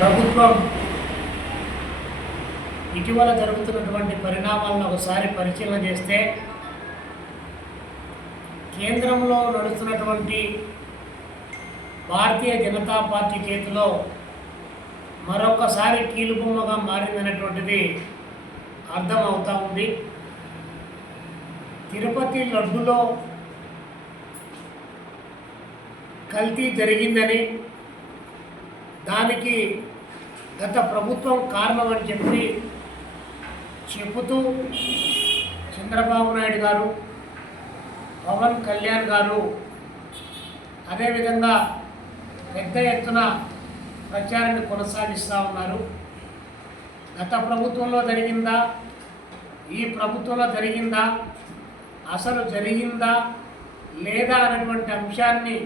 ప్రభుత్వం ఇటీవల జరుగుతున్నటువంటి పరిణామాలను ఒకసారి పరిశీలన చేస్తే కేంద్రంలో నడుస్తున్నటువంటి భారతీయ జనతా పార్టీ చేతిలో మరొకసారి కీలుబొమ్మగా మారిందనేటువంటిది అర్థమవుతూ ఉంది తిరుపతి లడ్డులో కల్తీ జరిగిందని దానికి గత ప్రభుత్వం కారణం అని చెప్పి చెబుతూ చంద్రబాబు నాయుడు గారు పవన్ కళ్యాణ్ గారు అదేవిధంగా పెద్ద ఎత్తున ప్రచారాన్ని కొనసాగిస్తూ ఉన్నారు గత ప్రభుత్వంలో జరిగిందా ఈ ప్రభుత్వంలో జరిగిందా అసలు జరిగిందా లేదా అనేటువంటి అంశాన్ని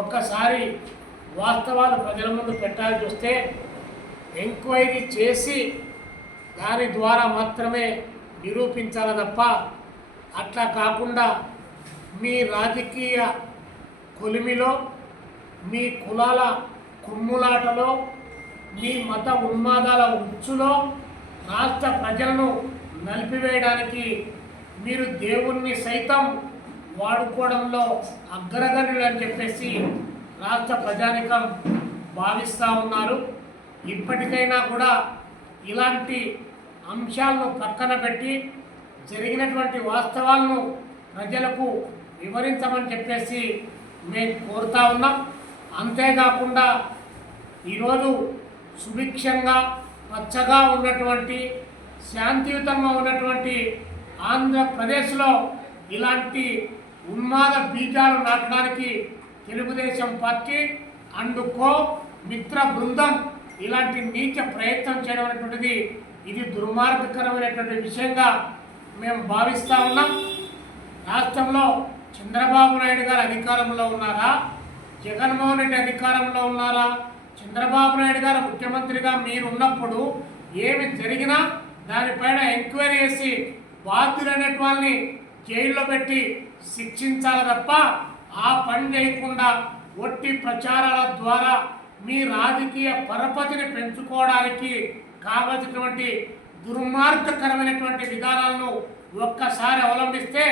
ఒక్కసారి వాస్తవాలు ప్రజల ముందు పెట్టాల్సి వస్తే ఎంక్వైరీ చేసి దాని ద్వారా మాత్రమే నిరూపించాలి తప్ప అట్లా కాకుండా మీ రాజకీయ కొలిమిలో మీ కులాల కుమ్ములాటలో మీ మత ఉన్మాదాల ఉచ్చులో రాష్ట్ర ప్రజలను నలిపివేయడానికి మీరు దేవుణ్ణి సైతం వాడుకోవడంలో అగ్రగణ్యులు అని చెప్పేసి రాష్ట్ర ప్రజానికం భావిస్తూ ఉన్నారు ఇప్పటికైనా కూడా ఇలాంటి అంశాలను పక్కన పెట్టి జరిగినటువంటి వాస్తవాలను ప్రజలకు వివరించమని చెప్పేసి మేము కోరుతా ఉన్నాం అంతేకాకుండా ఈరోజు సుభిక్షంగా పచ్చగా ఉన్నటువంటి శాంతియుతంగా ఉన్నటువంటి ఆంధ్రప్రదేశ్లో ఇలాంటి ఉన్మాద బీజాలు నాటడానికి తెలుగుదేశం పార్టీ అండ్ కో మిత్ర బృందం ఇలాంటి నీచ ప్రయత్నం చేయడం అనేటువంటిది ఇది దుర్మార్గకరమైనటువంటి విషయంగా మేము భావిస్తూ ఉన్నాం రాష్ట్రంలో చంద్రబాబు నాయుడు గారు అధికారంలో ఉన్నారా జగన్మోహన్ రెడ్డి అధికారంలో ఉన్నారా చంద్రబాబు నాయుడు గారు ముఖ్యమంత్రిగా మీరున్నప్పుడు ఏమి జరిగినా దానిపైన ఎంక్వైరీ చేసి బాధ్యులైన వాళ్ళని జైల్లో పెట్టి శిక్షించాలి తప్ప ఆ పని చేయకుండా ఒట్టి ప్రచారాల ద్వారా మీ రాజకీయ పరపతిని పెంచుకోవడానికి కావలసినటువంటి దుర్మార్గకరమైనటువంటి విధానాలను ఒక్కసారి అవలంబిస్తే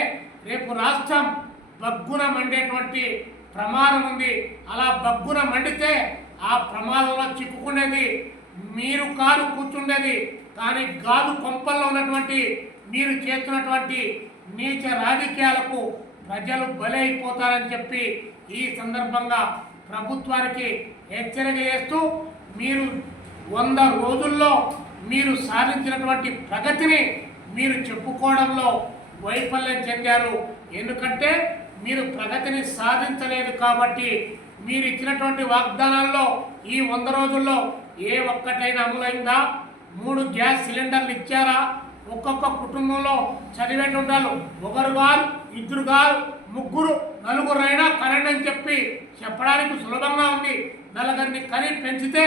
రేపు రాష్ట్రం బగ్గున మండేటువంటి ప్రమాదం ఉంది అలా బగ్గున మండితే ఆ ప్రమాదంలో చిక్కుకునేది మీరు కాదు కూర్చుండేది కానీ గాదు కొంపల్లో ఉన్నటువంటి మీరు చేస్తున్నటువంటి నీచ రాజకీయాలకు ప్రజలు బలైపోతారని చెప్పి ఈ సందర్భంగా ప్రభుత్వానికి హెచ్చరిక చేస్తూ మీరు వంద రోజుల్లో మీరు సాధించినటువంటి ప్రగతిని మీరు చెప్పుకోవడంలో వైఫల్యం చెందారు ఎందుకంటే మీరు ప్రగతిని సాధించలేదు కాబట్టి మీరు ఇచ్చినటువంటి వాగ్దానాల్లో ఈ వంద రోజుల్లో ఏ ఒక్కటైనా అమలైందా మూడు గ్యాస్ సిలిండర్లు ఇచ్చారా ఒక్కొక్క కుటుంబంలో చదివేటి ఉండాలి ఒకరు వారు ఇద్దరు కాదు ముగ్గురు నలుగురైనా కనండి అని చెప్పి చెప్పడానికి సులభంగా ఉంది నలుగురిని కని పెంచితే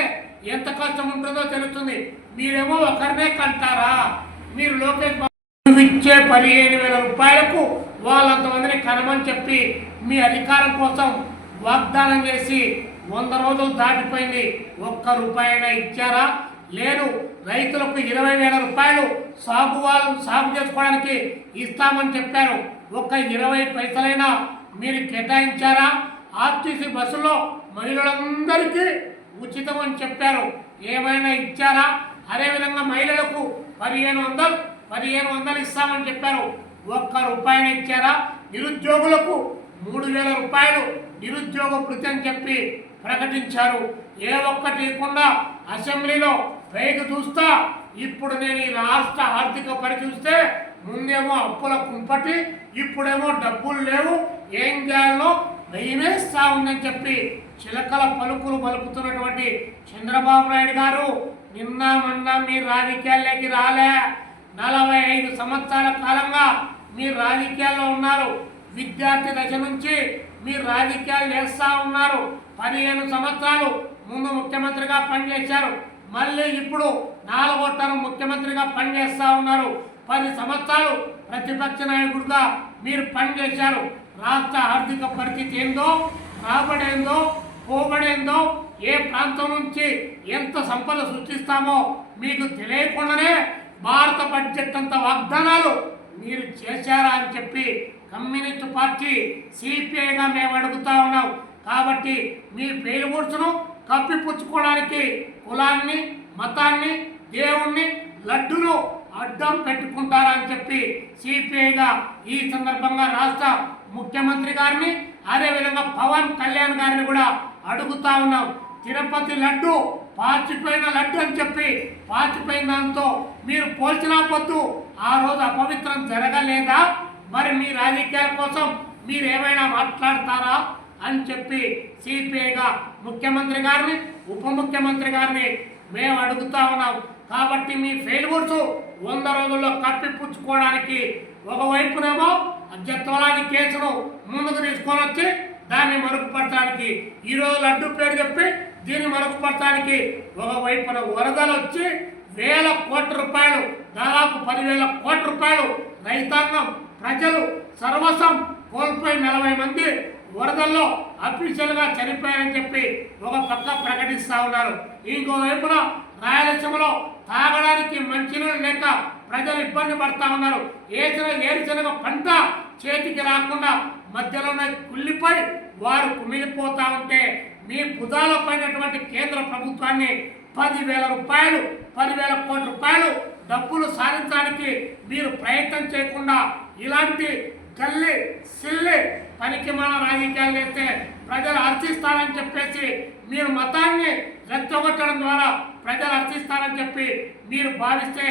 ఎంత కష్టం ఉంటుందో తెలుస్తుంది మీరేమో ఒకరినే కంటారా మీరు లోకేష్ ఇచ్చే పదిహేను వేల రూపాయలకు వాళ్ళంతమందిని కనమని చెప్పి మీ అధికారం కోసం వాగ్దానం చేసి వంద రోజులు దాటిపోయింది ఒక్క రూపాయైనా ఇచ్చారా లేదు రైతులకు ఇరవై వేల రూపాయలు సాగు వాళ్ళు సాగు చేసుకోవడానికి ఇస్తామని చెప్పారు ఒక్క ఇరవై పైసలైనా మీరు కేటాయించారా ఆర్టీసీ బస్సులో మహిళలందరికీ ఉచితం అని చెప్పారు ఏమైనా ఇచ్చారా అదేవిధంగా మహిళలకు పదిహేను వందలు పదిహేను వందలు ఇస్తామని చెప్పారు ఒక్క రూపాయిని ఇచ్చారా నిరుద్యోగులకు మూడు వేల రూపాయలు నిరుద్యోగ భృతి అని చెప్పి ప్రకటించారు ఏ ఒక్కటి లేకుండా అసెంబ్లీలో పైకి చూస్తా ఇప్పుడు నేను ఈ రాష్ట్ర ఆర్థిక పరిచూస్తే ముందేమో అప్పుల కుంపటి ఇప్పుడేమో డబ్బులు లేవు ఏం చేయాలో వెయ్యివేస్తా ఉందని చెప్పి చిలకల పలుకులు పలుకుతున్నటువంటి చంద్రబాబు నాయుడు గారు నిన్న మొన్న మీ రాజకీయాల్లోకి రాలే నలభై ఐదు సంవత్సరాల కాలంగా మీరు రాజకీయాల్లో ఉన్నారు విద్యార్థి దశ నుంచి మీరు రాజకీయాలు చేస్తూ ఉన్నారు పదిహేను సంవత్సరాలు ముందు ముఖ్యమంత్రిగా పనిచేశారు మళ్ళీ ఇప్పుడు నాలుగో తరం ముఖ్యమంత్రిగా పనిచేస్తా ఉన్నారు పది సంవత్సరాలు ప్రతిపక్ష నాయకుడిగా మీరు పనిచేశారు రాష్ట్ర ఆర్థిక పరిస్థితి ఏందో రాబడేందో పోబడేందో ఏ ప్రాంతం నుంచి ఎంత సంపద సృష్టిస్తామో మీకు తెలియకుండానే భారత బడ్జెట్ అంత వాగ్దానాలు మీరు చేశారా అని చెప్పి కమ్యూనిస్ట్ పార్టీ సిపిఐగా మేము అడుగుతా ఉన్నాం కాబట్టి మీ పేరు కూర్చును కప్పిపుచ్చుకోవడానికి కులాన్ని మతాన్ని దేవుణ్ణి లడ్డును అడ్డం పెట్టుకుంటారని చెప్పి సిపిఐగా ఈ సందర్భంగా రాష్ట్ర ముఖ్యమంత్రి గారిని అదేవిధంగా పవన్ కళ్యాణ్ గారిని కూడా అడుగుతా ఉన్నాం తిరుపతి లడ్డు పాచిపోయిన లడ్డు అని చెప్పి పాచిపోయిన దాంతో మీరు పోల్చినా పొద్దు ఆ రోజు అపవిత్రం జరగలేదా మరి మీ రాజకీయాల కోసం మీరు ఏమైనా మాట్లాడతారా అని చెప్పి సిపిఐగా ముఖ్యమంత్రి గారిని ఉప ముఖ్యమంత్రి గారిని మేము అడుగుతా ఉన్నాం కాబట్టి మీ ఫెయిల్యూర్స్ వంద రోజుల్లో కప్పిపుచ్చుకోవడానికి ఒకవైపునేమో జత్వలాది కేసును ముందుకు తీసుకొని వచ్చి దాన్ని మరుగుపరచడానికి ఈరోజు లడ్డు పేరు చెప్పి దీన్ని మరుగుపరచడానికి ఒకవైపున వరదలు వచ్చి వేల కోట్ల రూపాయలు దాదాపు పదివేల కోట్ల రూపాయలు రైతాంగం ప్రజలు సర్వసం కోల్పోయి నలభై మంది వరదల్లో అఫీషియల్గా చనిపోయారని చెప్పి ఒక పక్క ప్రకటిస్తూ ఉన్నారు ఇంకోవైపున రాయలసీమలో తాగడానికి మంచినీళ్ళు లేక ప్రజలు ఇబ్బంది పడతా ఉన్నారు ఏసిన ఏరిసిన పంట చేతికి రాకుండా మధ్యలో కుళ్ళిపోయి వారు కుమిలిపోతా ఉంటే మీ భుజాల పైనటువంటి కేంద్ర ప్రభుత్వాన్ని పదివేల రూపాయలు పదివేల కోట్ల రూపాయలు డబ్బులు సాధించడానికి మీరు ప్రయత్నం చేయకుండా ఇలాంటి గల్లి సిల్లి పనికి మన రాజకీయాలు చేస్తే ప్రజలు అర్చిస్తారని చెప్పేసి మీరు మతాన్ని రెచ్చగొట్టడం ద్వారా ప్రజలు అర్పిస్తారని చెప్పి మీరు భావిస్తే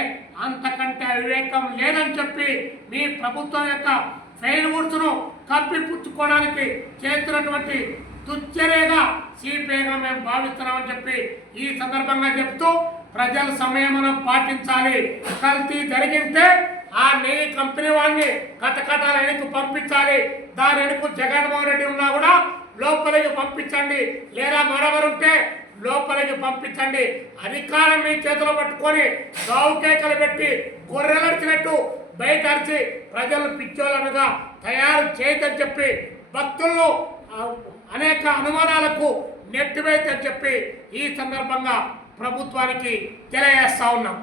అంతకంటే అవివేకం లేదని చెప్పి మీ ప్రభుత్వం యొక్క ఫెయిల్ ఊడ్స్ను కప్పిపుచ్చుకోవడానికి చేస్తున్నటువంటి తుచ్చరేగా సిపిఐగా మేము భావిస్తున్నామని చెప్పి ఈ సందర్భంగా చెప్తూ ప్రజల సమయం పాటించాలి కల్తీ జరిగితే ఆ నెయ్యి కంపెనీ వాడిని కటకటాల వెనుకు పంపించాలి దాని వెనుక జగన్మోహన్ రెడ్డి ఉన్నా కూడా లోపలికి పంపించండి లేదా మరొకరుంటే లోపలికి పంపించండి అధికారం మీ చేతిలో పట్టుకొని సావుకేకలు పెట్టి గొర్రెలర్చినట్టు బయట అరిచి ప్రజలు పిచ్చోలనుగా తయారు చేయదని చెప్పి భక్తులను అనేక అనుమానాలకు నెట్టివేతని చెప్పి ఈ సందర్భంగా ప్రభుత్వానికి తెలియజేస్తా ఉన్నాం